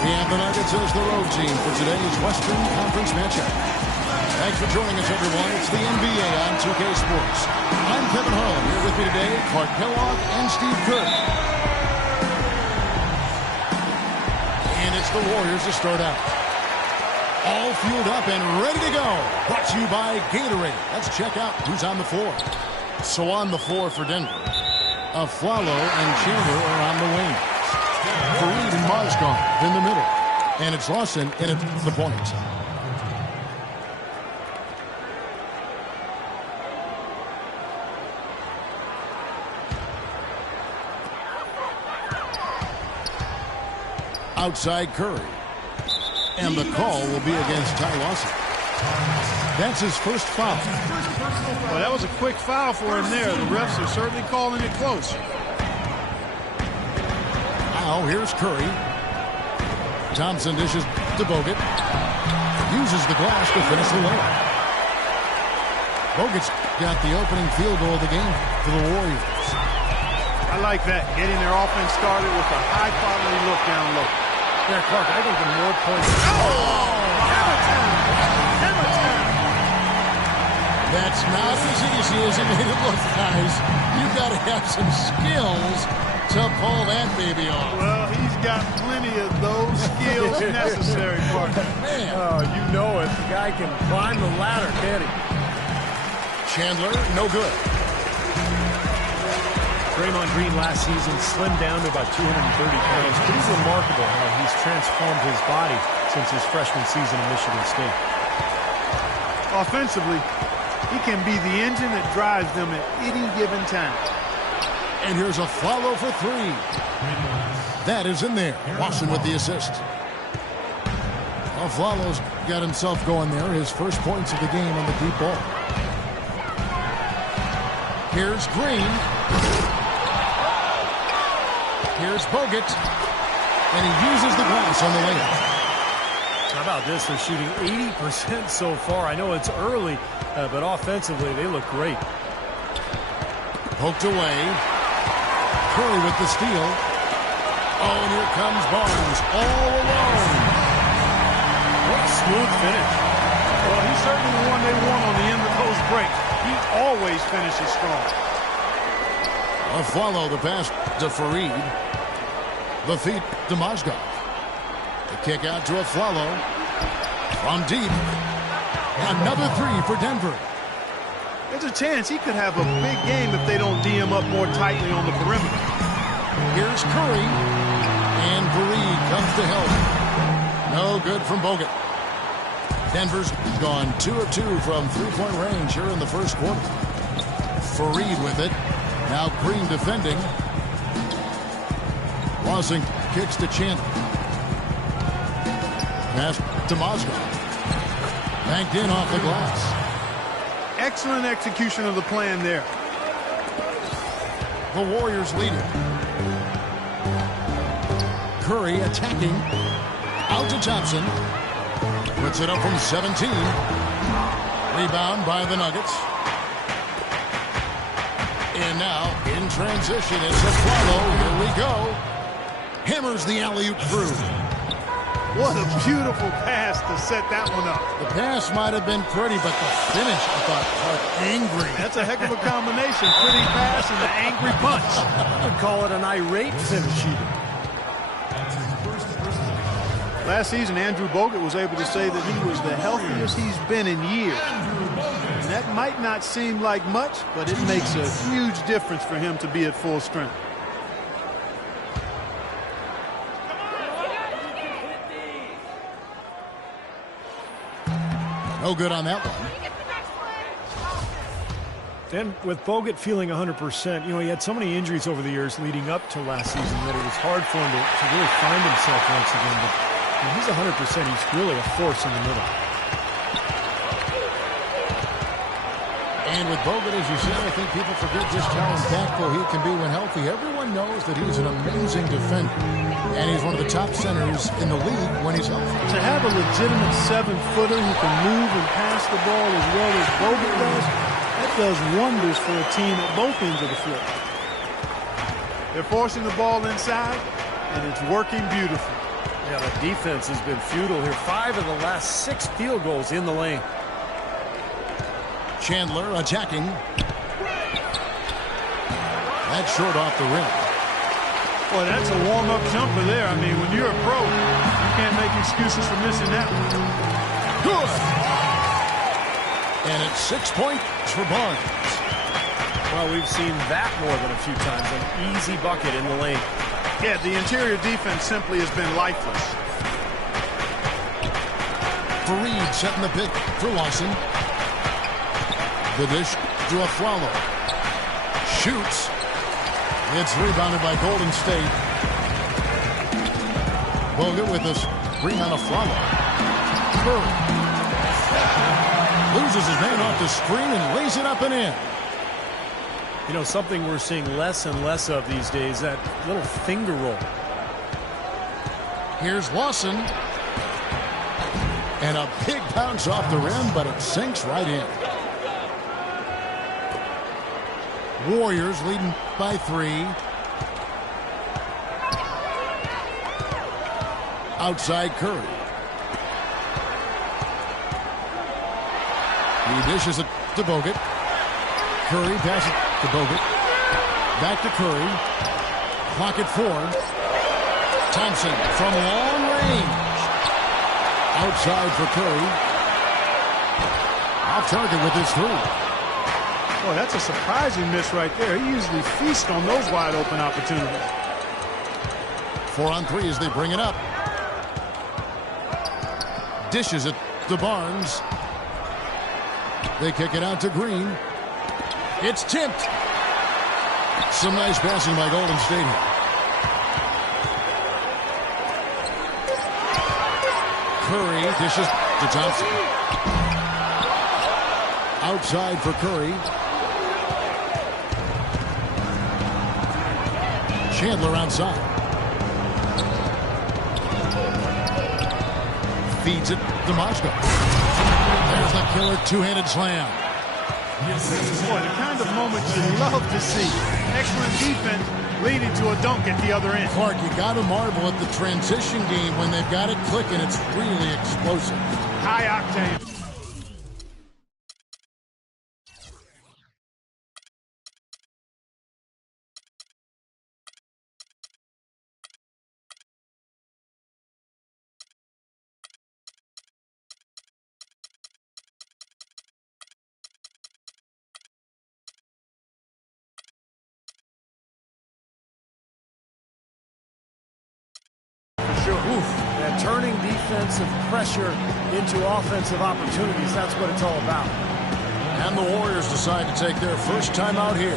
We have the Nuggets as the road team for today's Western Conference matchup. Thanks for joining us, everyone. It's the NBA on 2K Sports. I'm Kevin Harlan. Here with me today, Clark Kellogg and Steve Kerr. And it's the Warriors to start out. All fueled up and ready to go. Brought to you by Gatorade. Let's check out who's on the floor. So on the floor for Denver, Afflalo and Chandler are on the wings. Faried and Mozgov in the middle. And it's Lawson in at the point. Outside Curry. And the call will be against Ty Lawson. That's his first foul. Well, that was a quick foul for him there. The refs are certainly calling it close. Now here's Curry. Thompson dishes to Bogut. Uses the glass to finish the layup. Bogut's got the opening field goal of the game for the Warriors. I like that. Getting their offense started with a high-quality look down low. Yeah, Clark, I think the more points... That's not as easy as it made it look, guys. You've got to have some skills to pull that baby off. Well, he's got plenty of those skills necessary, partner. Man. Oh, you know it. The guy can climb the ladder, can't he? Chandler, no good. Draymond Green last season slimmed down to about 230 pounds. Pretty remarkable how he's transformed his body since his freshman season at Michigan State. Offensively, he can be the engine that drives them at any given time. And here's a follow for three. That is in there. Lawson with the assist. Afflalo's got himself going there. His first points of the game on the deep ball. Here's Green. Here's Bogut. And he uses the glass on the layup. How about this? They're shooting 80% so far. I know it's early, but offensively, they look great. Poked away. Curry with the steal. Oh, and here comes Barnes all alone. What a smooth finish. Well, he's certainly the one they want on the end of those breaks. He always finishes strong. Afflalo the pass to Faried. The feed to Mozgov. The kick out to Afflalo. From deep. Another three for Denver. There's a chance he could have a big game if they don't D him up more tightly on the perimeter. Here's Curry. And Faried comes to help. No good from Bogut. Denver's gone 2 of 2 from three-point range here in the first quarter. Faried with it. Now Green defending. Lawson kicks to Chandler. Pass to Mozgov. Banked in off the glass. Excellent execution of the plan there. The Warriors lead it. Curry attacking. Out to Thompson. Puts it up from 17. Rebound by the Nuggets. And now, in transition, it's Afflalo. Here we go. Hammers the alley-oop through. What a beautiful pass to set that one up. The pass might have been pretty, but the finish, I thought, angry. That's a heck of a combination. Pretty pass and an angry punch. I would call it an irate finish even. Last season, Andrew Bogut was able to say that he was the healthiest he's been in years. And that might not seem like much, but it makes a huge difference for him to be at full strength. No good on that one. And with Bogut feeling 100%, you know, he had so many injuries over the years leading up to last season that it was hard for him to really find himself once again. But when he's 100%, he's really a force in the middle. And with Bogut, as you said, I think people forget just how impactful he can be when healthy. Everyone knows that he's an amazing defender. And he's one of the top centers in the league when he's healthy. To have a legitimate 7-footer who can move and pass the ball as well as Bogut does, that does wonders for a team at both ends of the floor. They're forcing the ball inside, and it's working beautifully. Yeah, the defense has been futile here. 5 of the last 6 field goals in the lane. Chandler attacking. That's short off the rim. Boy, that's a warm-up jumper there. I mean, when you're a pro, you can't make excuses for missing that one. Good. And it's 6 points for Barnes. Well, we've seen that more than a few times. An easy bucket in the lane. Yeah, the interior defense simply has been lifeless. Fareed setting the pick for Lawson. The dish to Afflalo. Shoots. It's rebounded by Golden State. Bogut with us. Green on Afflalo. Curry. Loses his man off the screen and lays it up and in. You know, something we're seeing less and less of these days, that little finger roll. Here's Lawson. And a big bounce off the rim, but it sinks right in. Warriors leading by 3. Outside Curry. He dishes it to Bogut. Curry passes it to Bogut. Back to Curry. Clock at 4. Thompson from long range. Outside for Curry. Off target with his 3. Boy, that's a surprising miss right there. He usually feasts on those wide open opportunities. 4 on 3 as they bring it up. Dishes it to Barnes. They kick it out to Green. It's tipped. Some nice passing by Golden State here. Curry dishes to Thompson. Outside for Curry. Chandler outside. Feeds it to Moscow. There's the killer two-handed slam. Boy, the kind of moments you love to see. Excellent defense leading to a dunk at the other end. Clark, you got to marvel at the transition game when they've got it clicking. It's really explosive. High octane. And turning defensive pressure into offensive opportunities, that's what it's all about. And the Warriors decide to take their first time out here.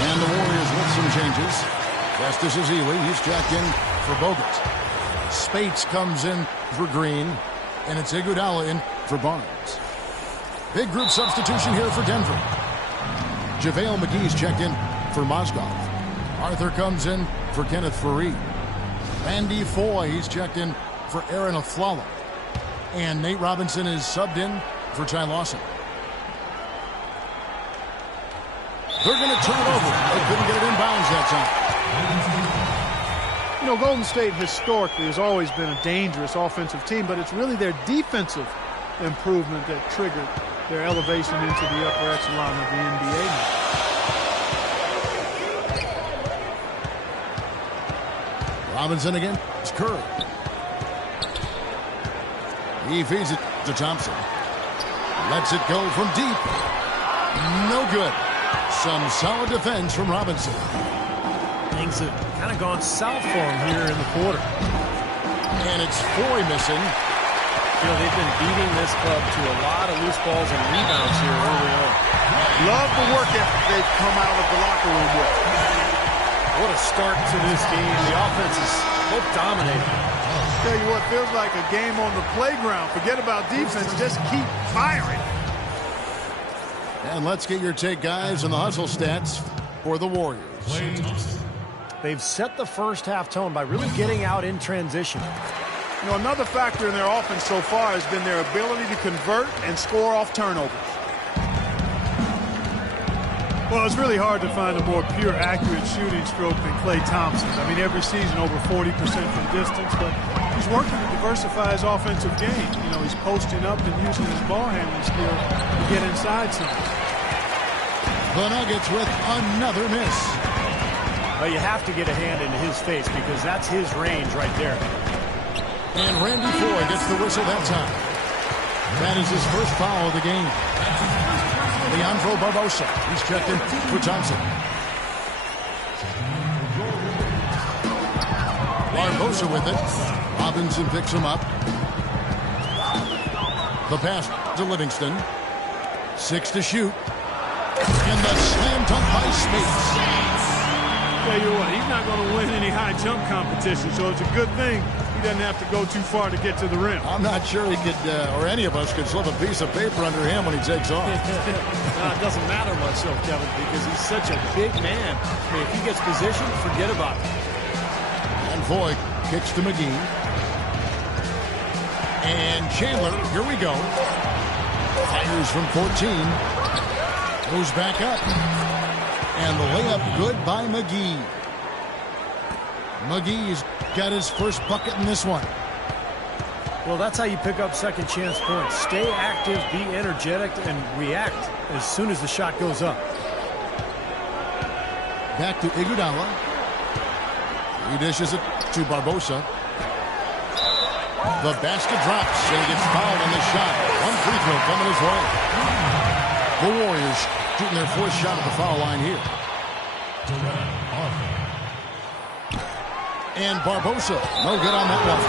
And the Warriors with some changes. Festus Ezeli, he's checked in for Bogut. Spates comes in for Green, and it's Iguodala in for Barnes. Big group substitution here for Denver. JaVale McGee's checked in for Mozgov. Arthur comes in for Kenneth Fareed. Randy Foye, he's checked in for Aaron Afflalo. And Nate Robinson is subbed in for Ty Lawson. They're going to turn it over. They couldn't get it in bounds that time. You know, Golden State historically has always been a dangerous offensive team, but it's really their defensive improvement that triggered their elevation into the upper echelon of the NBA now. Robinson again. It's Curry. He feeds it to Thompson. Lets it go from deep. No good. Some solid defense from Robinson. Things have kind of gone south for him here in the quarter. And it's Foye missing. You know, they've been beating this club to a lot of loose balls and rebounds here early on. Love the work ethic they've come out of the locker room with. What a start to this game. The offense is both dominating. Tell you what, feels like a game on the playground. Forget about defense, just keep firing. And let's get your take, guys, on the hustle stats for the Warriors. They've set the first half tone by really getting out in transition. You know, another factor in their offense so far has been their ability to convert and score off turnovers. Well, it's really hard to find a more pure, accurate shooting stroke than Klay Thompson's. I mean, every season over 40% from distance, but he's working to diversify his offensive game. You know, he's posting up and using his ball handling skill to get inside some. The Nuggets with another miss. Well, you have to get a hand into his face because that's his range right there. And Randy Ford gets the whistle that time. That is his first foul of the game. Leandro Barbosa. He's checked in for Thompson. Barbosa with it. Robinson picks him up. The pass to Livingston. 6 to shoot. And the slam dunk by Spates. Tell you what, he's not going to win any high jump competition, so it's a good thing he doesn't have to go too far to get to the rim. I'm not sure he could, or any of us could slip a piece of paper under him when he takes off. It doesn't matter much, though, Kevin, because he's such a big man. I mean, if he gets positioned, forget about it. And Voigt kicks to McGee. And Chandler, here we go. Fires from 14. Goes back up. And the layup good by McGee. McGee's got his first bucket in this one. Well, that's how you pick up second chance points. Stay active, be energetic, and react as soon as the shot goes up. Back to Iguodala. He dishes it to Barbosa. The basket drops, and he gets fouled on the shot. One free throw coming his way. The Warriors shooting their fourth shot at the foul line here. And Barbosa, no good on that one.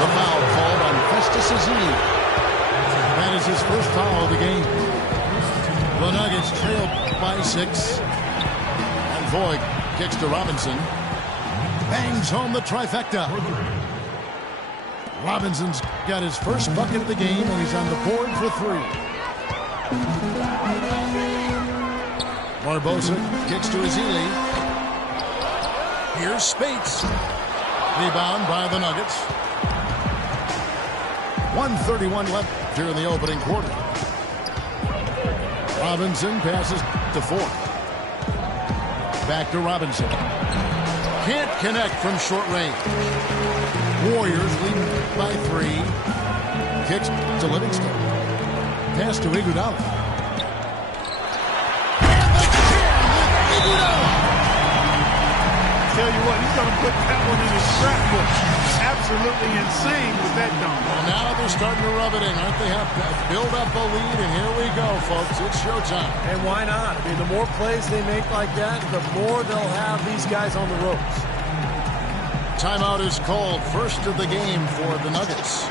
The foul called on Festus Ezeli. That is his first foul of the game. The Nuggets trail by 6. And Voigt kicks to Robinson. Bangs home the trifecta. Robinson's got his first bucket of the game, and he's on the board for 3. Barbosa kicks to Ezeli. Here's Spates. Rebound by the Nuggets. 1:31 left here in the opening quarter. Robinson passes to Ford. Back to Robinson. Can't connect from short range. Warriors lead by 3. Kicks to Livingston. Pass to Iguodala. And the jam with Iguodala. Tell you what, he's going to put that one in his scrapbook. Absolutely insane with that dunk. Well, now they're starting to rub it in, aren't they? Have to build up a lead, and here we go, folks. It's showtime. And why not? I mean, the more plays they make like that, the more they'll have these guys on the ropes. Timeout is called. First of the game for the Nuggets.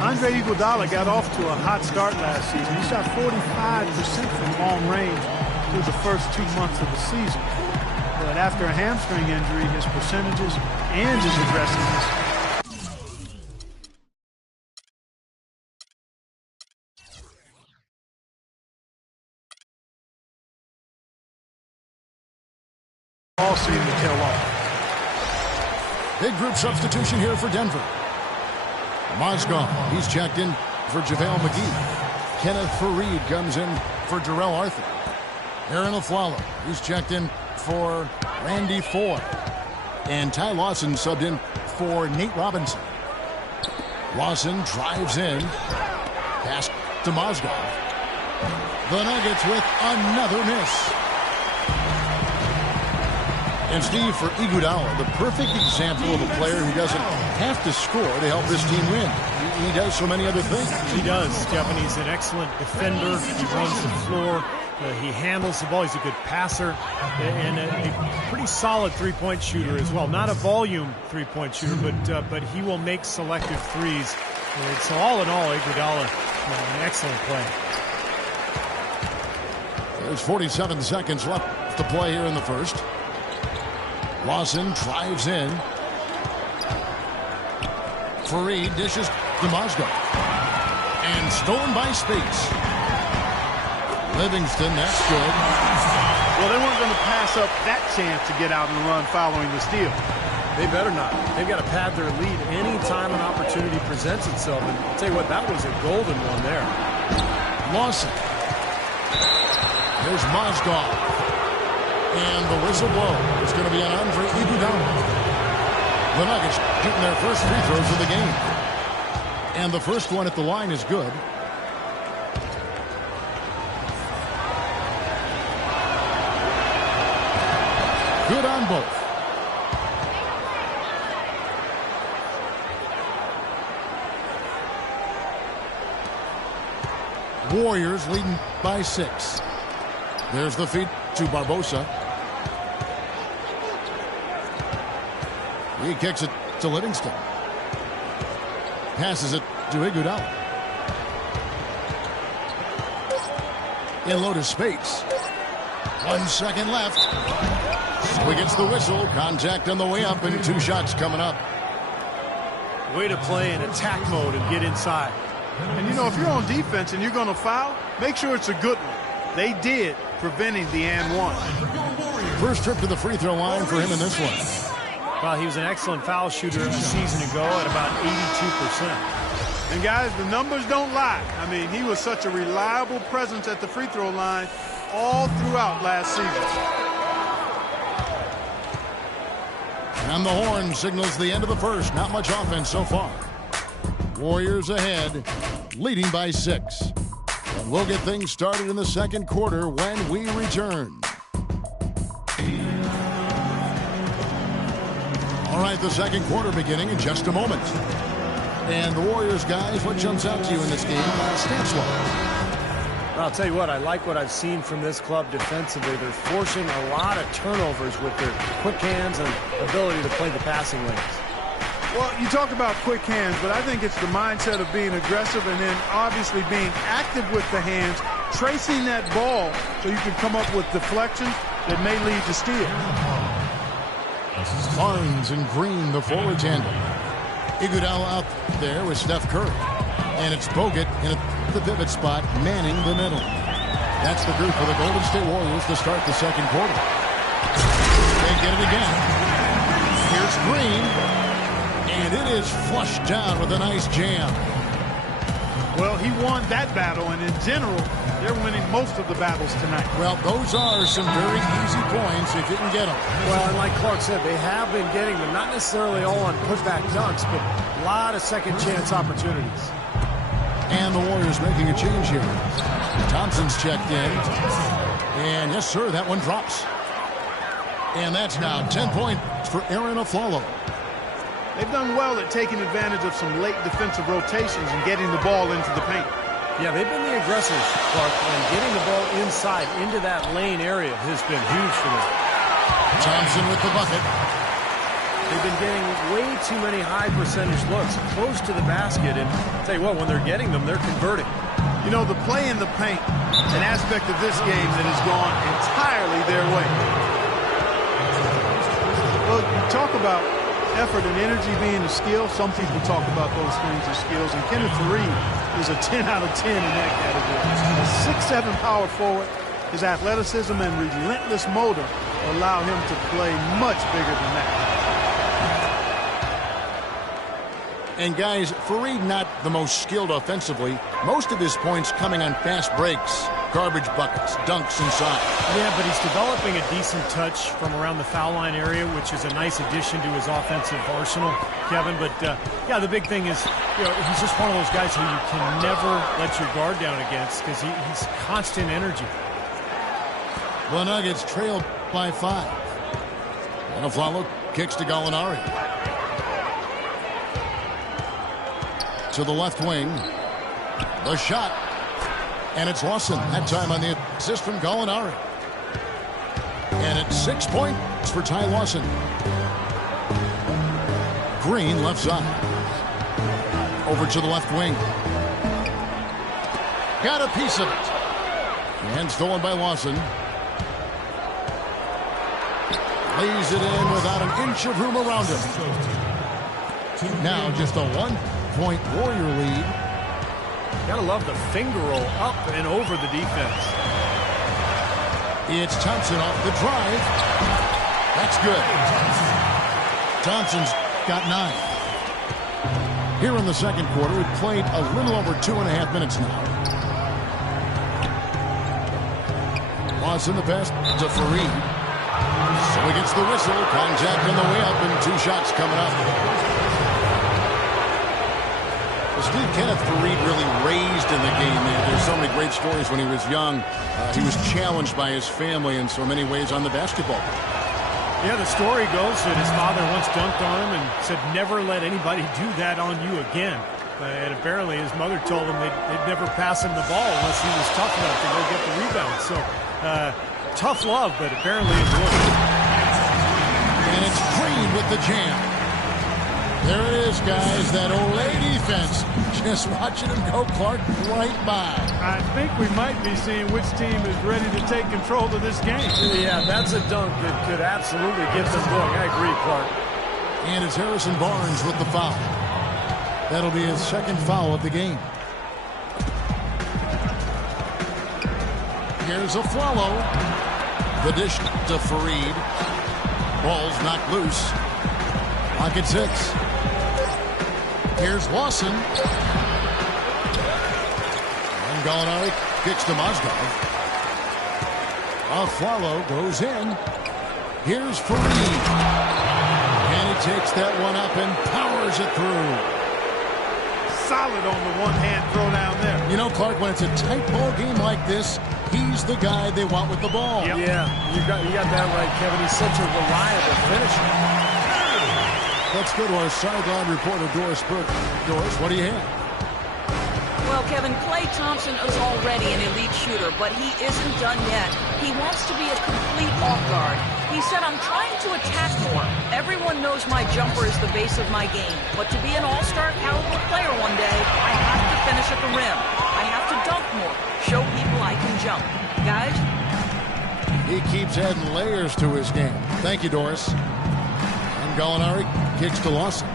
Andre Iguodala got off to a hot start last season. He shot 45% from long range through the first 2 months of the season. But after a hamstring injury, his percentages and his aggressiveness all seem to tail off. Big group substitution here for Denver. Mozgov, he's checked in for JaVale McGee. Kenneth Faried comes in for Jarrell Arthur. Aaron Aflalo, he's checked in for Randy Ford. And Ty Lawson subbed in for Nate Robinson. Lawson drives in. Pass to Mozgov. The Nuggets with another miss. And Steve, for Iguodala, the perfect example of a player who doesn't have to score to help this team win. He does so many other things. He does, Stephen. He's an excellent defender. He runs the floor. He handles the ball. He's a good passer. And a pretty solid three-point shooter as well. Not a volume three-point shooter, but he will make selective threes. So all in all, Iguodala, an excellent play. There's 47 seconds left to play here in the first. Lawson drives in. Faried dishes to Mozgov. And stolen by Spates. Livingston, that's good. Well, they weren't going to pass up that chance to get out and run following the steal. They better not. They've got to pad their lead anytime an opportunity presents itself. And I'll tell you what, that was a golden one there. Lawson. There's Mozgov. And the whistle blow is going to be on Andre Iguodala. The Nuggets shooting their first free throws of the game. And the first one at the line is good. Good on both. Warriors leading by 6. There's the feed to Barbosa. He kicks it to Livingston. Passes it to Iguodala. In low to space. 1 second left. So he gets the whistle. Contact on the way up and 2 shots coming up. Way to play in attack mode and get inside. And, you know, if you're on defense and you're going to foul, make sure it's a good one. They did, preventing the and one. First trip to the free throw line for him in this one. Well, he was an excellent foul shooter a season ago at about 82%. And, guys, the numbers don't lie. I mean, he was such a reliable presence at the free throw line all throughout last season. And the horn signals the end of the first. Not much offense so far. Warriors ahead, leading by 6. And we'll get things started in the second quarter when we return. All right, the second quarter beginning in just a moment. And the Warriors, guys, what jumps out to you in this game stance-wise? I'll tell you what, I like what I've seen from this club defensively. They're forcing a lot of turnovers with their quick hands and ability to play the passing lanes. Well, you talk about quick hands, but I think it's the mindset of being aggressive and then obviously being active with the hands, tracing that ball so you can come up with deflections that may lead to steal. Barnes and Green, the forward tandem. Iguodala out there with Steph Curry. And it's Bogut in the pivot spot, manning the middle. That's the group for the Golden State Warriors to start the second quarter. They get it again. Here's Green. And it is flushed down with a nice jam. Well, he won that battle, and in general, they're winning most of the battles tonight. Well, those are some very easy points if you can get them. Well, and like Clark said, they have been getting them, not necessarily all on putback dunks, but a lot of second chance opportunities. And the Warriors making a change here. Thompson's checked in. And yes, sir, that one drops. And that's now 10 points for Aaron Aflalo. They've done well at taking advantage of some late defensive rotations and getting the ball into the paint. Yeah, they've been the aggressors, Clark, and getting the ball inside into that lane area has been huge for them. Thompson with the bucket. They've been getting way too many high percentage looks close to the basket, and I'll tell you what, when they're getting them, they're converting. You know, the play in the paint, an aspect of this game that has gone entirely their way. Well, you talk about effort and energy being a skill. Some people talk about those things as skills, and Kenneth Faried is a 10 out of 10 in that category. A 6'7" power forward, his athleticism and relentless motor allow him to play much bigger than that. And guys, Faried not the most skilled offensively. Most of his points coming on fast breaks, garbage buckets, dunks inside. Yeah, but he's developing a decent touch from around the foul line area, which is a nice addition to his offensive arsenal, Kevin. But, yeah, the big thing is, you know, he's just one of those guys who you can never let your guard down against because he's constant energy. The Nuggets trailed by 5. And Aflalo kicks to Gallinari. To the left wing. The shot. And it's Lawson. That time on the assist from Gallinari. And it's 6 points for Ty Lawson. Green left side. Over to the left wing. Got a piece of it. And stolen by Lawson. Lays it in without an inch of room around him. Now just a 1-point Warrior lead. Gotta love the finger roll up and over the defense. It's Thompson off the drive. That's good. Thompson's got 9. Here in the second quarter, we've played a little over 2.5 minutes now. Moss in the pass to Fareed. So he gets the whistle. Contact on the way up and 2 shots coming up. Steve Kenneth Fareed really raised in the game. There's so many great stories when he was young. He was challenged by his family in so many ways on the basketball. Yeah, the story goes that his father once dunked on him and said, never let anybody do that on you again. And apparently his mother told him they'd never pass him the ball unless he was tough enough to go get the rebound. So tough love, but apparently it worked. And it's Green with the jam. There it is, guys, that Olay defense. Just watching him go, Clark, right by. I think we might be seeing which team is ready to take control of this game. Yeah, that's a dunk that could absolutely get them going. I agree, Clark. And it's Harrison Barnes with the foul. That'll be his second foul of the game. Here's a follow. The dish to Fareed. Ball's knocked loose. Clock at 6. Here's Lawson. And Gallinari kicks to Mozgov. Aflalo goes in. Here's Fareed. And he takes that one up and powers it through. Solid on the one-hand throw down there. You know, Clark, when it's a tight ball game like this, he's the guy they want with the ball. Yep. Yeah, you got that right, Kevin. He's such a reliable finisher. Let's go to our sideline reporter, Doris Burke. Doris, what do you have? Well, Kevin, Klay Thompson is already an elite shooter, but he isn't done yet. He wants to be a complete off guard. He said, I'm trying to attack more. Everyone knows my jumper is the base of my game, but to be an all-star caliber player one day, I have to finish at the rim. I have to dunk more, show people I can jump. Guys? He keeps adding layers to his game. Thank you, Doris. And Gallinari kicks to Lawson.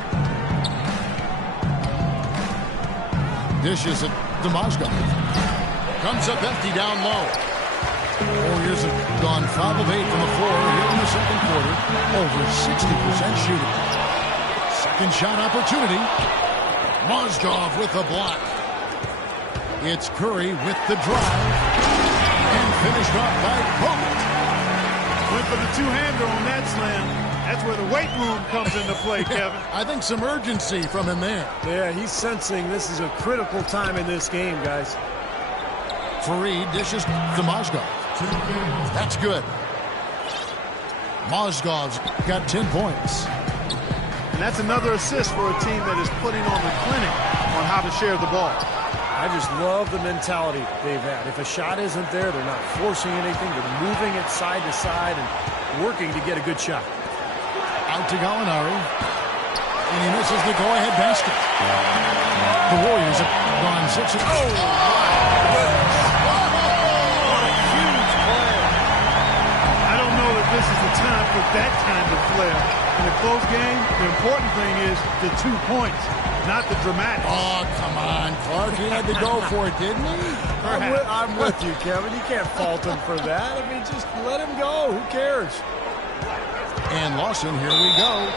Dishes it to Mozgov. Comes up empty down low. Warriors have gone 5 of 8 from the floor here in the second quarter. Over 60% shooting. Second shot opportunity. Mozgov with the block. It's Curry with the drive. And finished off by Bogut. Went for the two-hander on that slam. That's where the weight room comes into play, Kevin. I think some urgency from him there. Yeah, he's sensing this is a critical time in this game, guys. Fareed dishes to Mozgov. That's good. Mozgov's got 10 points. And that's another assist for a team that is putting on the clinic on how to share the ball. I just love the mentality they've had. If a shot isn't there, they're not forcing anything. They're moving it side to side and working to get a good shot. Out to Gallinari. And he misses the go-ahead basket. The Warriors have gone 6 and 0. What a huge play. I don't know that this is the time for that kind of flair. In a close game, the important thing is the 2 points, not the dramatic. Oh, come on, Clark. He had to go for it, didn't he? I'm with you, Kevin. You can't fault him for that. I mean, just let him go. Who cares? And Lawson, here we go.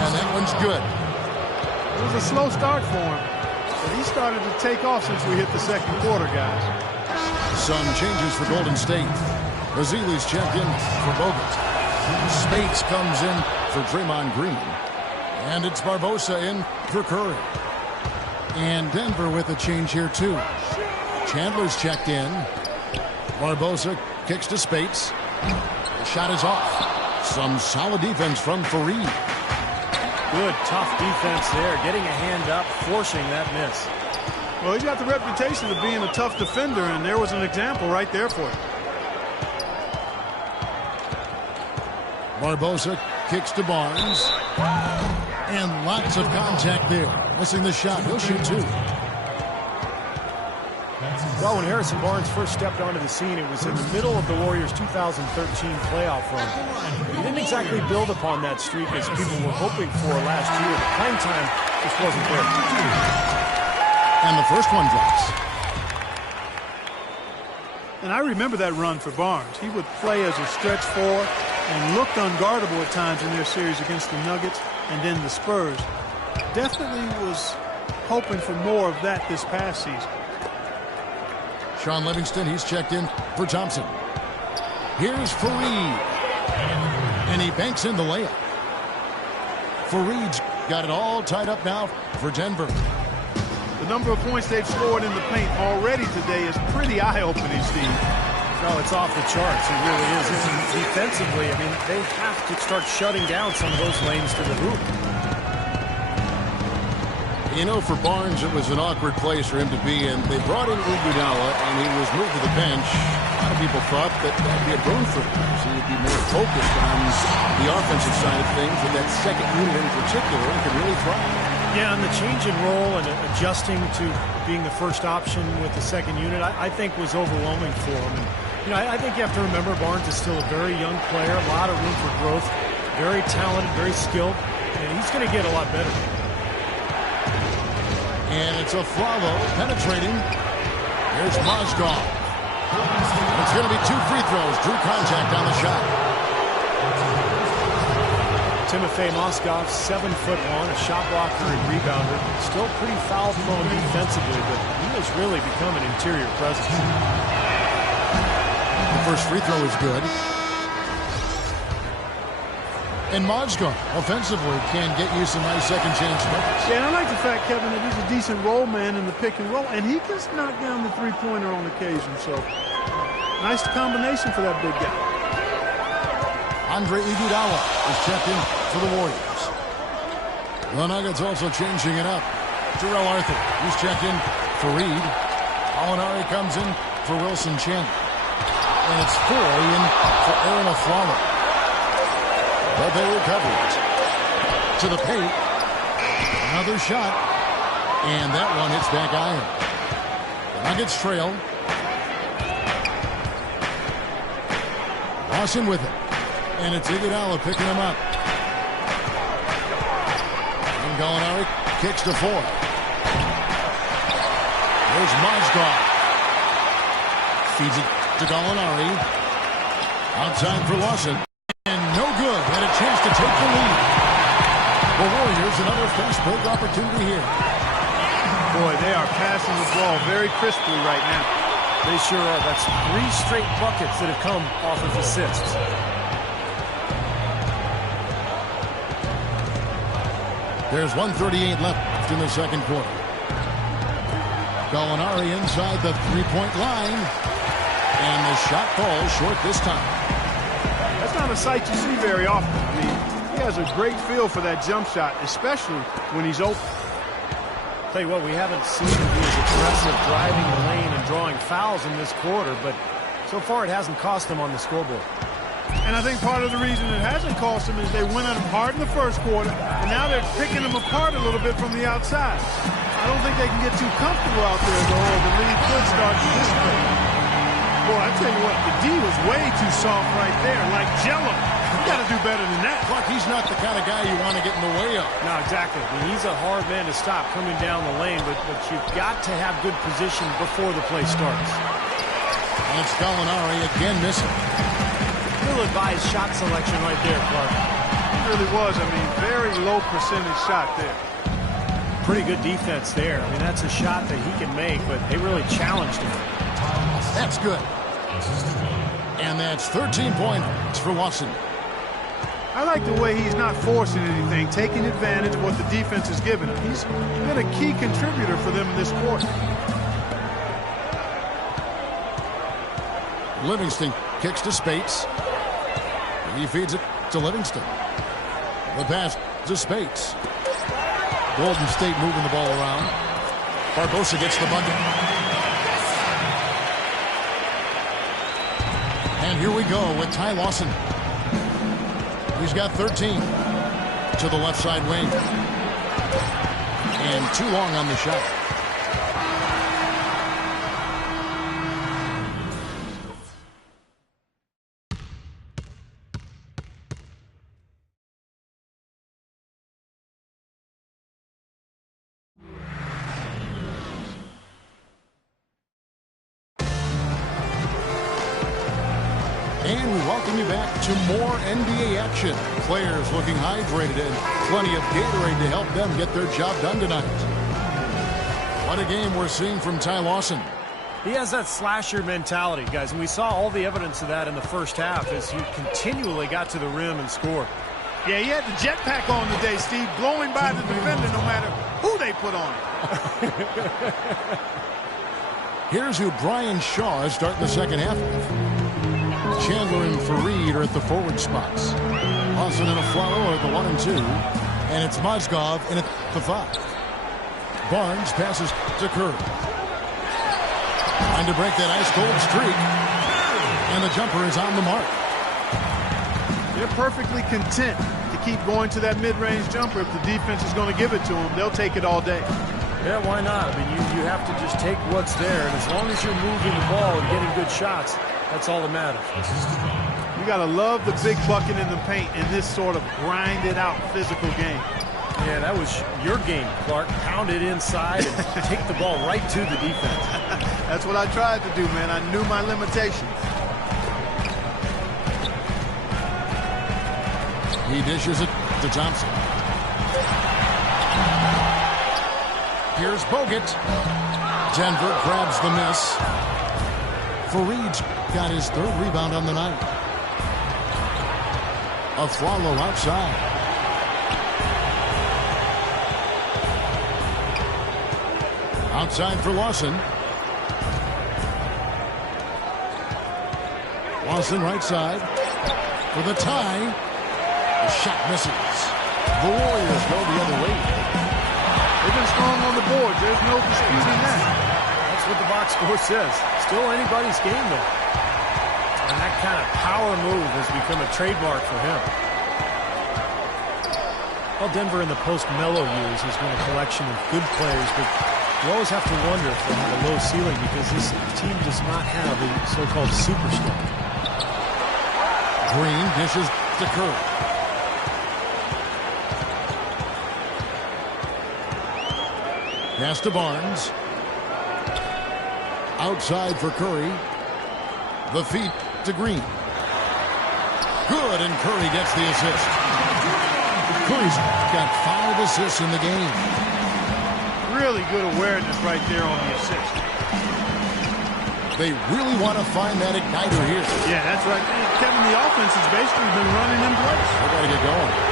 And that one's good. It was a slow start for him, but he started to take off since we hit the second quarter, guys. Some changes for Golden State. Bazili's checked in for Bogut. Spates comes in for Draymond Green. And it's Barbosa in for Curry. And Denver with a change here, too. Chandler's checked in. Barbosa kicks to Spates. The shot is off. Some solid defense from Fareed. Good, tough defense there. Getting a hand up, forcing that miss. Well, he's got the reputation of being a tough defender, and there was an example right there for him. Barbosa kicks to Barnes. And lots of contact there. Missing the shot. He'll shoot 2. Well, when Harrison Barnes first stepped onto the scene, it was in the middle of the Warriors' 2013 playoff run. He didn't exactly build upon that streak as people were hoping for last year. The playing time just wasn't there. And the first one drops. And I remember that run for Barnes. He would play as a stretch four and looked unguardable at times in their series against the Nuggets and then the Spurs. Definitely was hoping for more of that this past season. Shaun Livingston, he's checked in for Thompson. Here's Faried. And he banks in the layup. Faried's got it all tied up now for Denver. The number of points they've scored in the paint already today is pretty eye-opening, Steve. No, it's off the charts. It really is. And defensively, I mean, they have to start shutting down some of those lanes to the hoop. You know, for Barnes, it was an awkward place for him to be, and they brought in Iguodala, and he was moved to the bench. A lot of people thought that would be a boon for him, so he'd be more focused on the offensive side of things, and that second unit in particular could really thrive. Yeah, and the change in role and adjusting to being the first option with the second unit, I think was overwhelming for him. And, you know, I think you have to remember Barnes is still a very young player, a lot of room for growth, very talented, very skilled, and he's going to get a lot better. And it's a Flalo penetrating. Here's Mozgov. It's going to be 2 free throws. Drew contact on the shot. Timofey Mozgov, 7'1", a shot blocker and rebounder. Still pretty foul-prone defensively, but he has really become an interior presence. The first free throw is good. And Mozgov, offensively, can get you some nice second-chance numbers. Yeah, and I like the fact, Kevin, that he's a decent roll man in the pick and roll, and he can knock down the three-pointer on occasion. So, nice combination for that big guy. Andre Iguodala is checked in for the Warriors. The Nuggets also changing it up. Terrell Arthur, he's checked in for Reed. Alinari comes in for Wilson Chandler. And it's Foy in for Aaron Aflalo. But they recover it. To the paint. Another shot. And that one hits back iron. The Nuggets trail. Lawson with it. And it's Iguodala picking him up. And Gallinari kicks to Foy. There's Mozgov. Feeds it to Gallinari. Outside for Lawson. And no good. Had a chance to take the lead. The Warriors, another fast break opportunity here. Boy, they are passing the ball very crisply right now. They sure are. That's 3 straight buckets that have come off of assists. There's 1:38 left in the second quarter. Gallinari inside the three-point line. And the shot falls short this time. That's not a sight you see very often. I mean, he has a great feel for that jump shot, especially when he's open. Tell you what, we haven't seen him be as aggressive driving the lane and drawing fouls in this quarter, but so far it hasn't cost them on the scoreboard. And I think part of the reason it hasn't cost them is they went at him hard in the first quarter, and now they're picking him apart a little bit from the outside. I don't think they can get too comfortable out there, though, or the lead could start to dissipate. Boy, I tell you what, the D was way too soft right there, like Jell-O. You got to do better than that. Clark, he's not the kind of guy you want to get in the way of. No, exactly. I mean, he's a hard man to stop coming down the lane, but you've got to have good position before the play starts. And it's Gallinari again missing. Ill-advised shot selection right there, Clark. It really was. I mean, very low percentage shot there. Pretty good defense there. I mean, that's a shot that he can make, but they really challenged him. That's good. And that's 13 points for Lawson. I like the way he's not forcing anything, taking advantage of what the defense has given him. He's been a key contributor for them in this quarter. Livingston kicks to Spates. He feeds it to Livingston. The pass to Spates. Golden State moving the ball around. Barbosa gets the bucket. And here we go with Ty Lawson. He's got 13 to the left side wing. And too long on the shot. And we welcome you back to more NBA action. Players looking hydrated and plenty of Gatorade to help them get their job done tonight. What a game we're seeing from Ty Lawson. He has that slasher mentality, guys, and we saw all the evidence of that in the first half as he continually got to the rim and scored. Yeah, he had the jetpack on today, Steve, blowing by the defender no matter who they put on it. Here's who Brian Shaw is starting the second half with. Chandler and Fareed are at the forward spots. Lawson and Aflalo are the 1 and 2. And it's Mozgov in at the 5. Barnes passes to Curry. Trying to break that ice-cold streak. And the jumper is on the mark. They're perfectly content to keep going to that mid-range jumper. If the defense is going to give it to them, they'll take it all day. Yeah, why not? I mean, you have to just take what's there, and as long as you're moving the ball and getting good shots, that's all that matters. You got to love the big bucket in the paint in this sort of grinded-out physical game. Yeah, that was your game, Clark. Pound it inside and take the ball right to the defense. That's what I tried to do, man. I knew my limitations. He dishes it to Thompson. Here's Bogut. Denver grabs the miss. Fareed's got his 3rd rebound on the night. Aflalo outside. Outside for Lawson. Lawson right side for the tie. The shot misses. The Warriors go the other way. They've been strong on the board. There's no disputing that. That's what the box score says. Still anybody's game, though. And that kind of power move has become a trademark for him. Well, Denver in the post-Melo years has been a collection of good players, but you always have to wonder if they have a low ceiling because this team does not have a so-called superstar. Green dishes to Curry. Pass to Barnes. Outside for Curry. The feed to Green. Good, and Curry gets the assist. Curry's got 5 assists in the game. Really good awareness right there on the assist. They really want to find that igniter here. Yeah, that's right. Kevin, the offense has basically been running in place. They got to get going.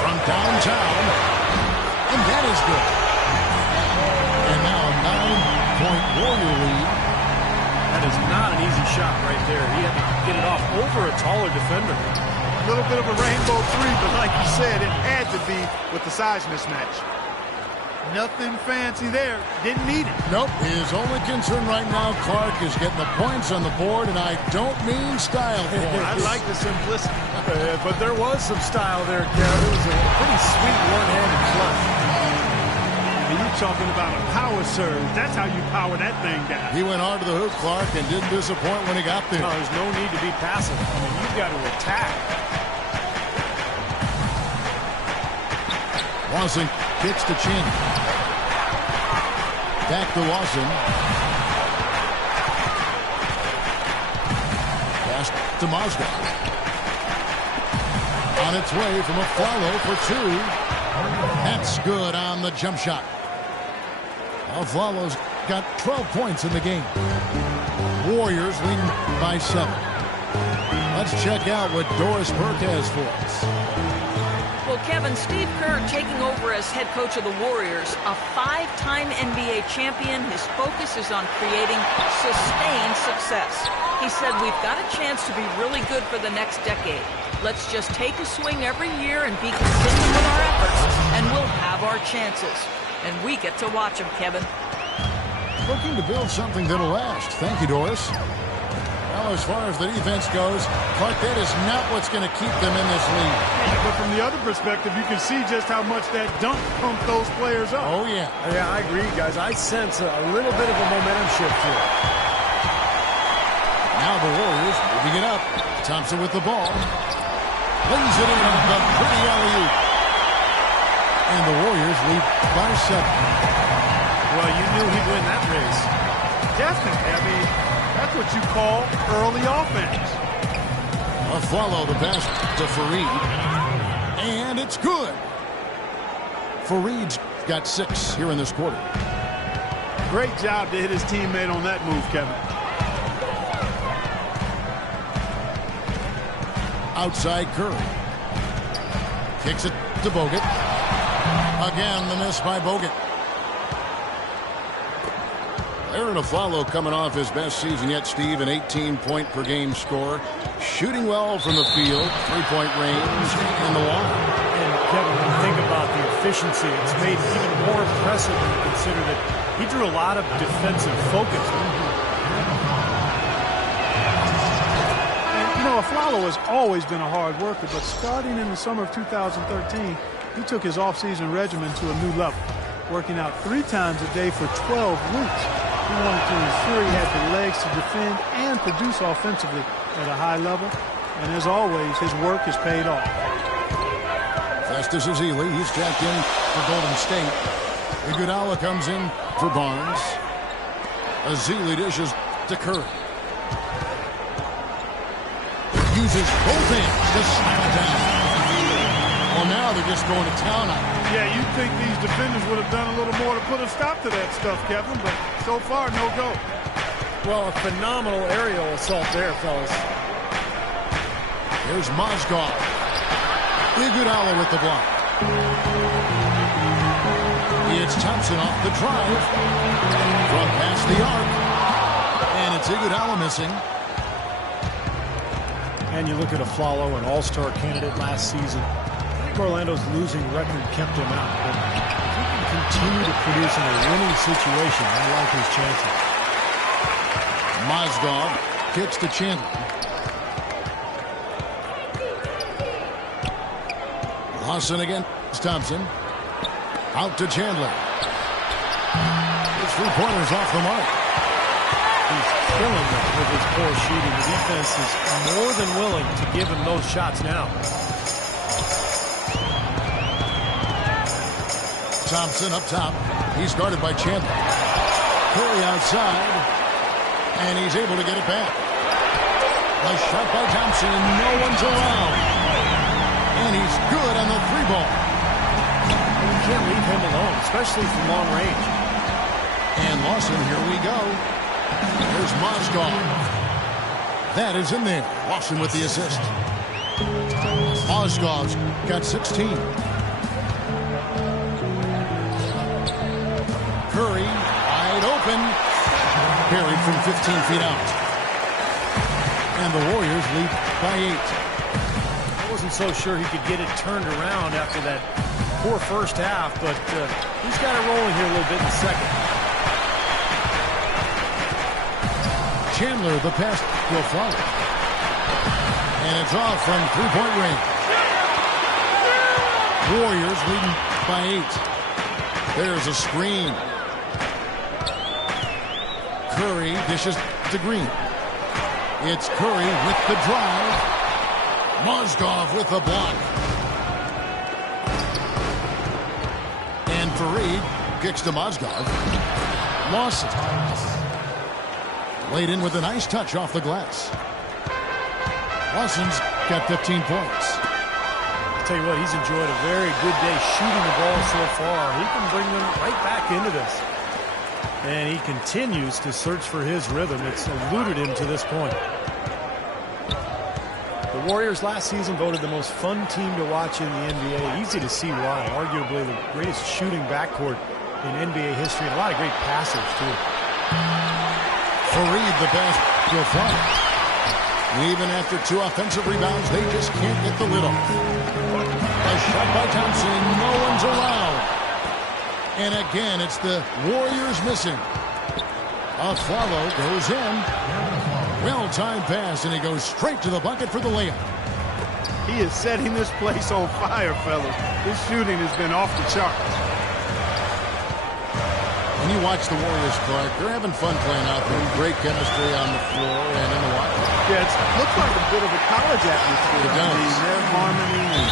From downtown, and that is good. And now a 9-point Warrior lead. That is not an easy shot right there. He had to get it off over a taller defender. A little bit of a rainbow 3, but like you said, it had to be with the size mismatch. Nothing fancy there. Didn't need it. Nope. His only concern right now, Clark, is getting the points on the board, and I don't mean style points. I like the simplicity. But there was some style there, Kev. It was a pretty sweet one-handed flush. And you're talking about a power serve. That's how you power that thing down. He went hard to the hoop, Clark, and didn't disappoint when he got there. No, there's no need to be passive. I mean, you've got to attack. Lawson kicks to Chin. Back to Lawson. Pass to Mozgov. On its way from Aflalo for 2. That's good on the jump shot. Aflalo's got 12 points in the game. Warriors leading by 7. Let's check out what Doris Burke has for us. Well, Kevin, Steve Kerr taking over as head coach of the Warriors, a 5-time NBA champion. His focus is on creating sustained success. He said, we've got a chance to be really good for the next decade. Let's just take a swing every year and be consistent with our efforts, and we'll have our chances. And we get to watch them, Kevin. Looking to build something that'll last. Thank you, Doris. Well, as far as the defense goes, Clark, that is not what's going to keep them in this league. Yeah, but from the other perspective, you can see just how much that dunk pumped those players up. Oh, yeah. Yeah, I agree, guys. I sense a little bit of a momentum shift here. Now the Warriors moving it up. Thompson with the ball. Lays it in on the pretty alley-oop. And the Warriors lead by 7. Well, you knew he'd win that race. Definitely. I mean, that's what you call early offense. Follow the pass to Fareed. And it's good. Fareed's got 6 here in this quarter. Great job to hit his teammate on that move, Kevin. Outside Curry. Kicks it to Bogut. Again, the miss by Bogut. Aaron Aflalo coming off his best season yet, Steve, an 18-point-per-game score. Shooting well from the field, 3-point range, and the wall. And Kevin, when you think about the efficiency, it's made it even more impressive when you consider that he drew a lot of defensive focus. And, you know, Aflalo has always been a hard worker, but starting in the summer of 2013, he took his offseason regimen to a new level, working out 3 times a day for 12 weeks. He wanted to ensure he had the legs to defend and produce offensively at a high level. And as always, his work has paid off. Festus Ezeli, he's checked in for Golden State. Iguodala comes in for Barnes. Ezeli dishes to Curry. Uses both hands to slam it down. Well, now they're just going to town on it. Yeah, you'd think these defenders would have done a little more to put a stop to that stuff, Kevin, but so far, no go. Well, a phenomenal aerial assault there, fellas. Here's Mozgov. Iguodala with the block. It's Thompson off the drive. From past the arc. And it's Iguodala missing. And you look at Aflalo, an all-star candidate last season. I think Orlando's losing record kept him out. But if he can continue to produce in a winning situation, I like his chances. Mozgov kicks to Chandler. Lawson against Thompson. Out to Chandler. His 3-pointers off the mark. He's killing them with his poor shooting. The defense is more than willing to give him those shots now. Thompson up top. He's guarded by Chandler. Curry outside. And he's able to get it back. A shot by Thompson, and no one's around. And he's good on the 3-ball. You can't leave him alone, especially from long range. And Lawson, here we go. Here's Mozgov. That is in there. Lawson with the assist. Mozgov's got 16. Curry, wide open. Carried from 15 feet out. And the Warriors lead by 8. I wasn't so sure he could get it turned around after that poor first half, but he's got it rolling here a little bit in the second. Chandler, the pass to Aflalo. And it's off from 3-point range. Warriors leading by 8. There's a screen. Curry dishes to Green. It's Curry with the drive. Mozgov with the block. And Fareed kicks to Mozgov. Lawson. Laid in with a nice touch off the glass. Lawson's got 15 points. I'll tell you what, he's enjoyed a very good day shooting the ball so far. He can bring them right back into this. And he continues to search for his rhythm. It's eluded him to this point. The Warriors last season voted the most fun team to watch in the NBA. Easy to see why. Arguably the greatest shooting backcourt in NBA history. And a lot of great passers, too. Fareed the pass to Aflalo. Even after 2 offensive rebounds, they just can't get the lid off. A shot by Thompson. No one's around. And again, it's the Warriors missing. Aflalo goes in. Well-timed pass, and he goes straight to the bucket for the layup. He is setting this place on fire, fellas. His shooting has been off the charts. When you watch the Warriors, Clark, they're having fun playing out there. Great chemistry on the floor and in the water. Yeah, it looks like a bit of a college atmosphere. It does. I mean, their harmony and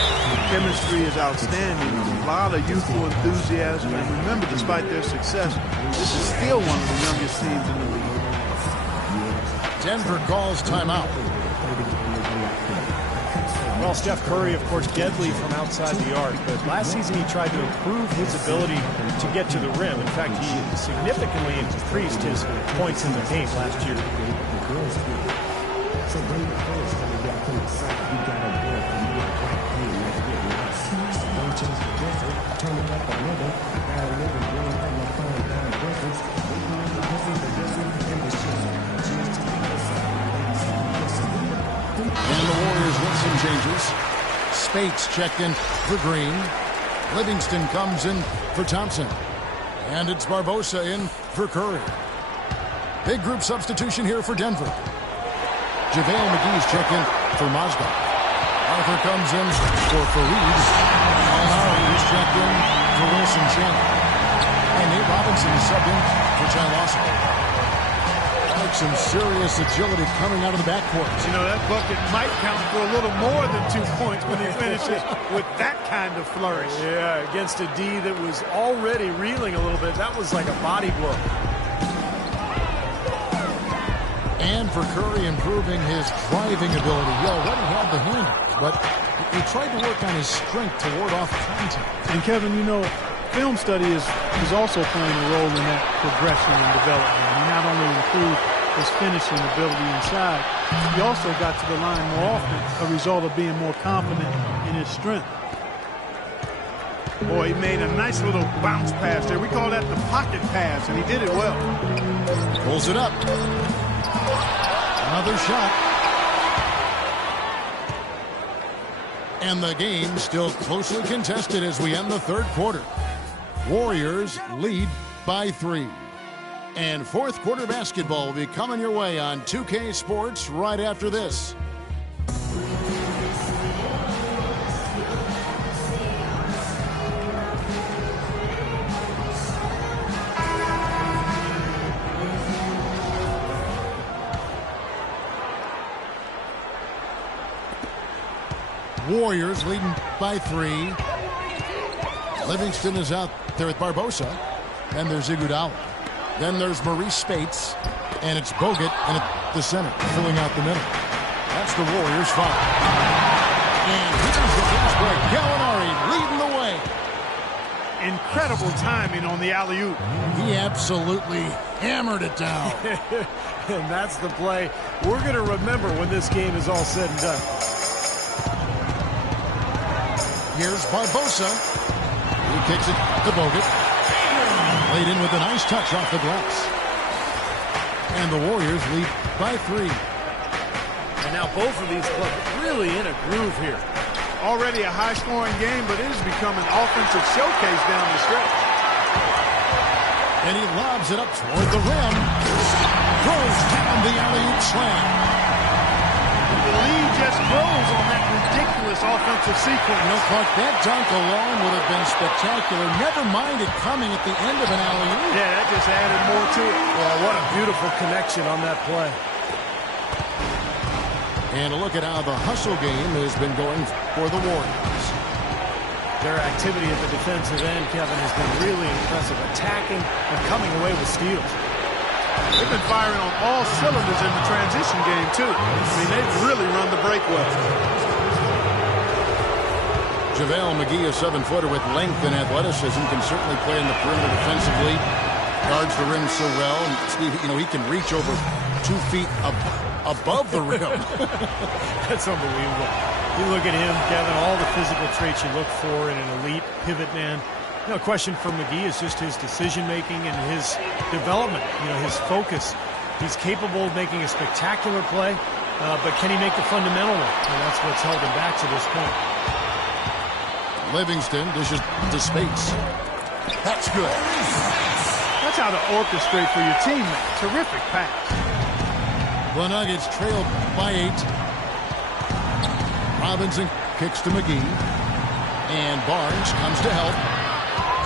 chemistry is outstanding. lot of youthful enthusiasm. And remember, despite their success, this is still one of the youngest teams in the league. Denver calls timeout. Well, Steph Curry, of course, deadly from outside the arc, but last season he tried to improve his ability to get to the rim. In fact, he significantly increased his points in the paint last year. And the Warriors with some changes. Spates checked in for Green. Livingston comes in for Thompson. And it's Barbosa in for Curry. Big group substitution here for Denver. JaVale McGee's checked in for Mozgov. Arthur comes in for Fareed. Gallinari is checked in for Wilson Chandler. And Nate Robinson is subbed in for Ty Lawson. Some serious agility coming out of the backcourt. You know, that bucket might count for a little more than 2 points when he finishes with that kind of flourish. Yeah, against a D that was already reeling a little bit. That was like a body blow. And for Curry, improving his driving ability. He already had the handles, but he tried to work on his strength to ward off contact. And Kevin, you know, film study is also playing a role in that progression and development. He not only improved his finishing ability inside, he also got to the line more often, a result of being more confident in his strength. Boy, he made a nice little bounce pass there. We call that the pocket pass, and he did it well. Pulls it up. Another shot. And the game still closely contested as we end the third quarter. Warriors lead by 3. And fourth quarter basketball will be coming your way on 2K Sports right after this. Warriors leading by 3. Livingston is out there with Barbosa. Then there's Iguodala. Then there's Maurice Spates. And it's Bogut in at the center, filling out the middle. That's the Warriors' foul. And here's the fast break. Gallinari leading the way. Incredible timing on the alley-oop. He absolutely hammered it down. And that's the play we're going to remember when this game is all said and done. Here's Barbosa. He kicks it to Bogut. Laid in with a nice touch off the glass. And the Warriors lead by 3. And now both of these clubs really in a groove here. Already a high-scoring game, but it has become an offensive showcase down the stretch. And he lobs it up toward the rim. Throws down the alley-oop slam. The lead just grows on that ridiculous offensive sequence. You know, Clark, that dunk alone would have been spectacular. Never mind it coming at the end of an alley-oop. Yeah, that just added more to it. Yeah, what a beautiful connection on that play. And a look at how the hustle game has been going for the Warriors. Their activity at the defensive end, Kevin, has been really impressive. Attacking and coming away with steals. They've been firing on all cylinders in the transition game, too. I mean, they've really run the break well. JaVale McGee, a 7-footer with length and athleticism, can certainly play in the perimeter defensively. Guards the rim so well. And Steve, you know, he can reach over 2 feet above the rim. That's unbelievable. You look at him, Kevin, all the physical traits you look for in an elite pivot man. You know, a question for McGee is just his decision-making and his development, you know, his focus. He's capable of making a spectacular play, but can he make the fundamental one? And that's what's held him back to this point. Livingston dishes to Spates. That's good. That's how to orchestrate for your teammate. Terrific pass. The Nuggets trailed by 8. Robinson kicks to McGee. And Barnes comes to help.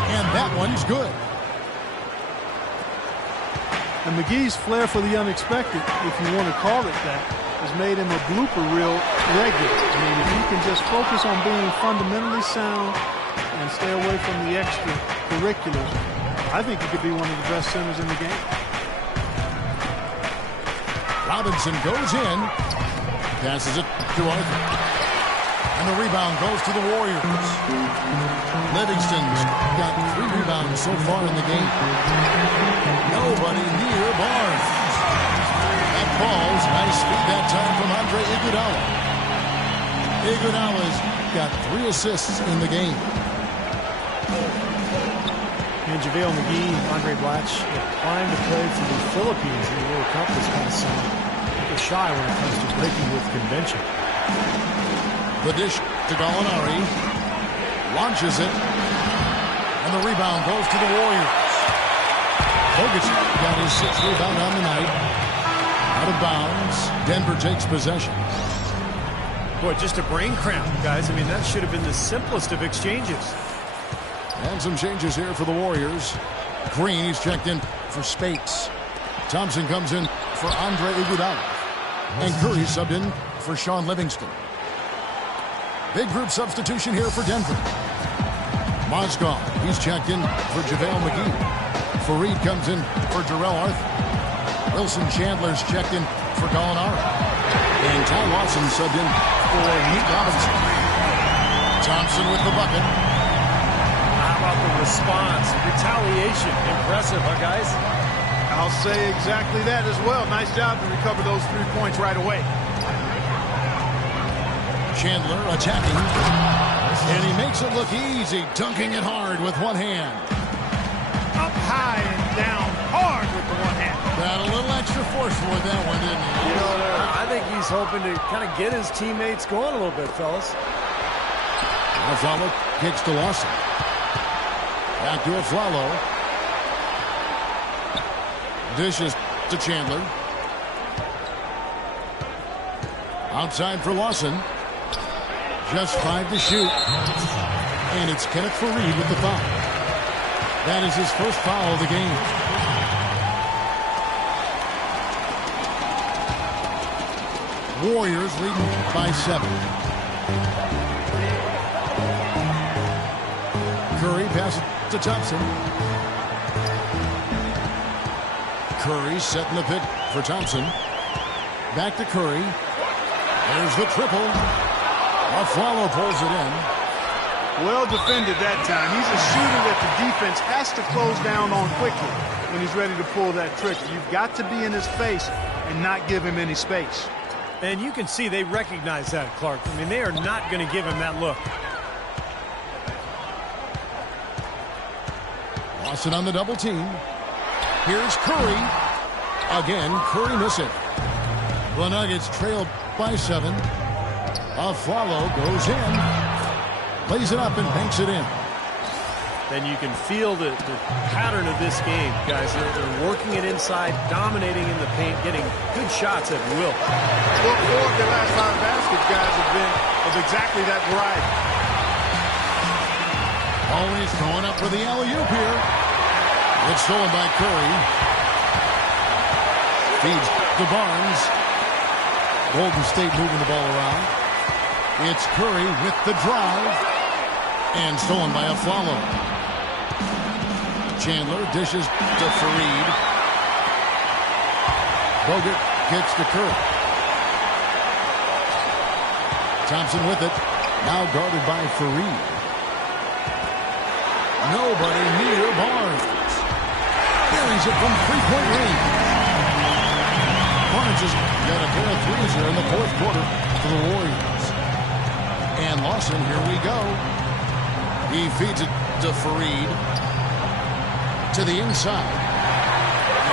And that one's good. And McGee's flair for the unexpected, if you want to call it that, has made him a blooper reel regular. I mean, if he can just focus on being fundamentally sound and stay away from the extracurriculars, I think he could be one of the best centers in the game. Robinson goes in, passes it to Arthur. And the rebound goes to the Warriors. Livingston's got 3 rebounds so far in the game. Nobody near Barnes. That falls. Nice speed that time from Andre Iguodala. Iguodala's got 3 assists in the game. And JaVale McGee, Andre Blatch, applying to play for the Philippines in the World Cup this past summer. They're shy when it comes to breaking with convention. The dish to Gallinari. Launches it. And the rebound goes to the Warriors. Bogut got his 6th rebound on the night. Out of bounds. Denver takes possession. Boy, just a brain cramp, guys. I mean, that should have been the simplest of exchanges. And some changes here for the Warriors. Green, he's checked in for Spates. Thompson comes in for Andre Iguodala. And Curry subbed in for Sean Livingston. Big group substitution here for Denver. Mozgov, he's checked in for JaVale McGee. Fareed comes in for Jarrell Arthur. Wilson Chandler's checked in for Gallinari. And Ty Lawson subbed in for Nate Robinson. Thompson with the bucket. How about the response? Retaliation. Impressive, huh, guys? I'll say exactly that as well. Nice job to recover those 3 points right away. Chandler attacking. And he makes it look easy, dunking it hard with one hand. Up high and down hard with the one hand. Got a little extra forceful with that one, didn't he? You know, I think he's hoping to kind of get his teammates going a little bit, fellas. Aflalo kicks to Lawson. Back to Aflalo. Dishes to Chandler. Outside for Lawson. Just 5 to shoot. And it's Kenneth Fareed with the foul. That is his first foul of the game. Warriors leading by 7. Curry passes to Thompson. Curry setting the pick for Thompson. Back to Curry. There's the triple. Aflalo pulls it in. Well defended that time. He's a shooter that the defense has to close down on quickly when he's ready to pull that trigger. You've got to be in his face and not give him any space. And you can see they recognize that, Clark. I mean, they are not going to give him that look. Lawson on the double team. Here's Curry. Again, Curry missing. The Nuggets trailed by 7. Aflalo goes in. Lays it up and banks it in. And you can feel the pattern of this game, guys. They're working it inside, dominating in the paint, getting good shots at will. Well, 4 of their last 5 baskets, guys, have been of exactly that variety. Always going up for the alley-oop here. It's stolen by Curry. Feeds to Barnes. Golden State moving the ball around. It's Curry with the drive. And stolen by Aflalo. Chandler dishes to Fareed. Bogut kicks to Curry. Thompson with it. Now guarded by Fareed. Nobody near Barnes. Buries it from 3-point range. Barnes has got a pair of threes here in the 4th quarter for the Warriors. And Lawson, here we go. He feeds it to Fareed. To the inside.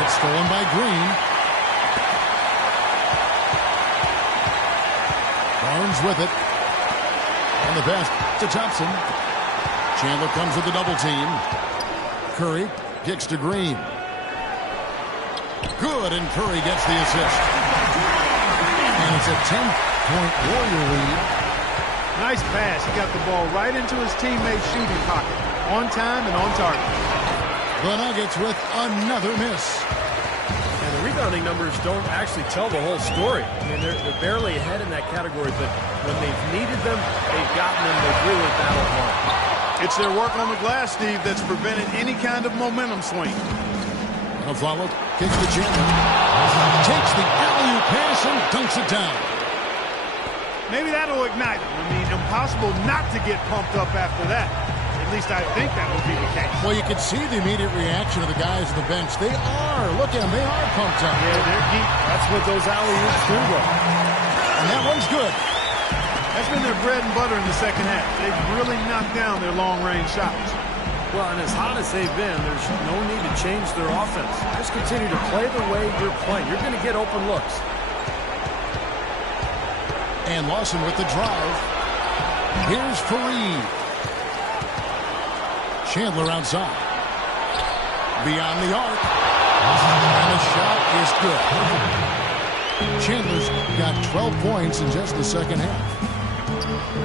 It's stolen by Green. Barnes with it. On the pass to Thompson. Chandler comes with the double team. Curry kicks to Green. Good, and Curry gets the assist. And it's a 10-point Warrior lead. Nice pass. He got the ball right into his teammate's shooting pocket. On time and on target. The Nuggets with another miss. And the rebounding numbers don't actually tell the whole story. I mean, they're barely ahead in that category, but when they've needed them, they've gotten them. They've really battled hard. It's their work on the glass, Steve, that's prevented any kind of momentum swing. Afflalo kicks to Chandler. Takes the alley-oop pass and dunks it down. Maybe that'll ignite him. I mean, impossible not to get pumped up after that. At least I think that would be the case. Well, you can see the immediate reaction of the guys on the bench. They are. Look at them. They are pumped up. Yeah, they're deep. That's what those alley-oops do, though. And that one's good. That's been their bread and butter in the second half. They've really knocked down their long-range shots. Well, and as hot as they've been, there's no need to change their offense. Just continue to play the way you're playing. You're going to get open looks. And Lawson with the drive. Here's Fareed. Chandler outside. Beyond the arc. And the shot is good. Chandler's got 12 points in just the second half.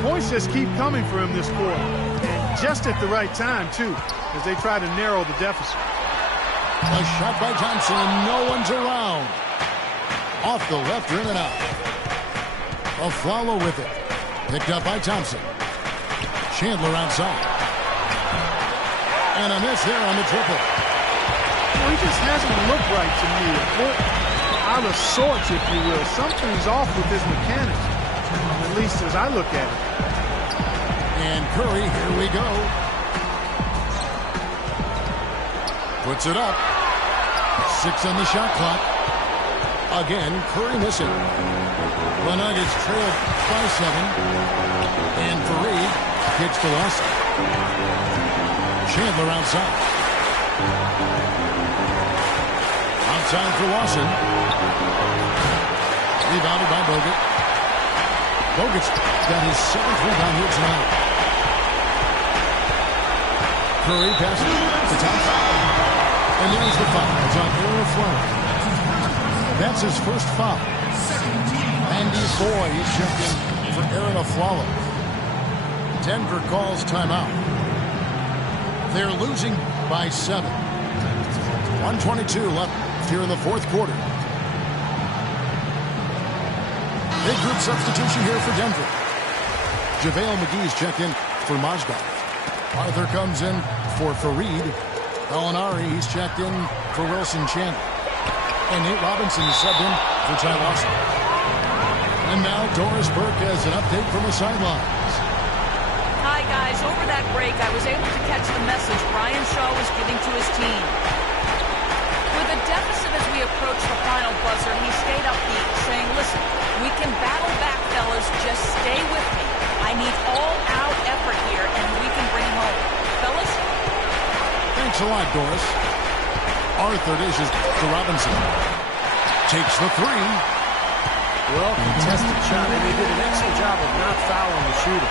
Points just keep coming for him this quarter. And just at the right time, too, as they try to narrow the deficit. A shot by Thompson, and no one's around. Off the left rim and out. Afflalo with it. Picked up by Thompson. Chandler outside. And a miss there on the triple. Well, he just hasn't looked right to me. Out of sorts, if you will. Something's off with his mechanics, at least as I look at it. And Curry, here we go. Puts it up. 6 on the shot clock. Again, Curry missing. The Nuggets trailed by 7. And Fareed kicks to Lawson. Chandler outside. Outside for Lawson. Rebounded by Bogut. Bogut's got his 7th rebound here tonight. Curry passes to Thompson. And there's the foul. It's on Aaron Afflalo. That's his first foul. Andy Foy is checked in for Aaron Afflalo. Denver calls timeout. They're losing by 7. 1:22 left here in the fourth quarter. Big group substitution here for Denver. JaVale McGee's checked in for Mozgov. Arthur comes in for Fareed. Gallinari, he's checked in for Wilson Chandler. And Nate Robinson is subbed in for Ty Lawson. And now Doris Burke has an update from the sidelines. Hi, guys. Over that break, I was able to catch the message Brian Shaw was giving to his team. With a deficit as we approach the final buzzer, he stayed upbeat, saying, listen, we can battle back, fellas. Just stay with me. I need all-out effort here, and we can bring it home. Fellas? Thanks a lot, Doris. Arthur dishes to Robinson. Takes the 3. Well, contested shot, and they did an excellent job of not fouling the shooter.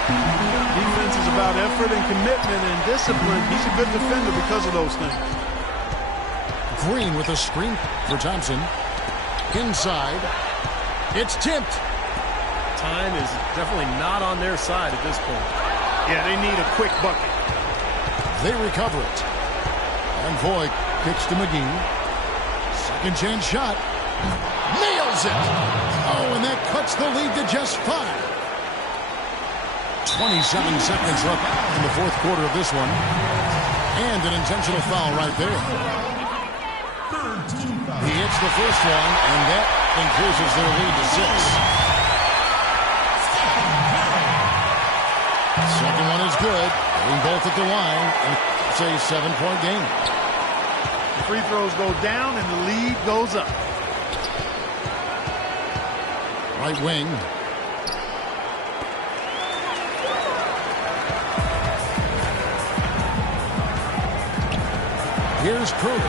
Defense is about effort and commitment and discipline. He's a good defender because of those things. Green with a screen for Thompson. Inside. It's tipped. Time is definitely not on their side at this point. Yeah, they need a quick bucket. They recover it. And Voigt kicks to McGee. Second chance shot. Nails it. Oh, and that cuts the lead to just 5. 27 seconds left in the fourth quarter of this one. And an intentional foul right there. He hits the first one, and that increases their lead to 6. Second one is good. Hitting both at the line. And it's a 7-point game. The free throws go down, and the lead goes up. Right wing. Here's Curry.